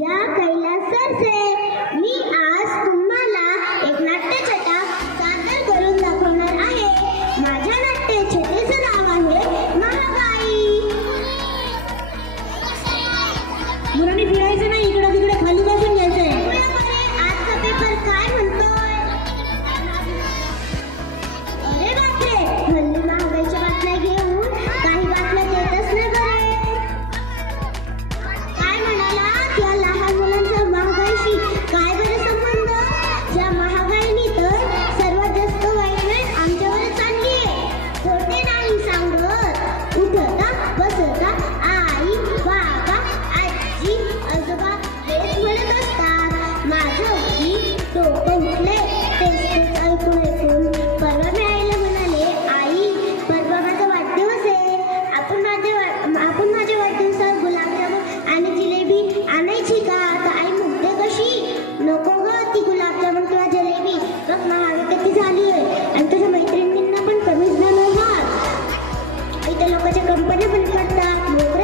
या कैलास सरसे मी आज तुम्हाला एक नाट्य नको ग ती गुलाबजामुन किंवा जलेबी. बघ महाग किती झाली आणि तुझ्या मैत्रिणींना पण कमीच बनव इथे लोकांच्या कंपन्या पण करतात.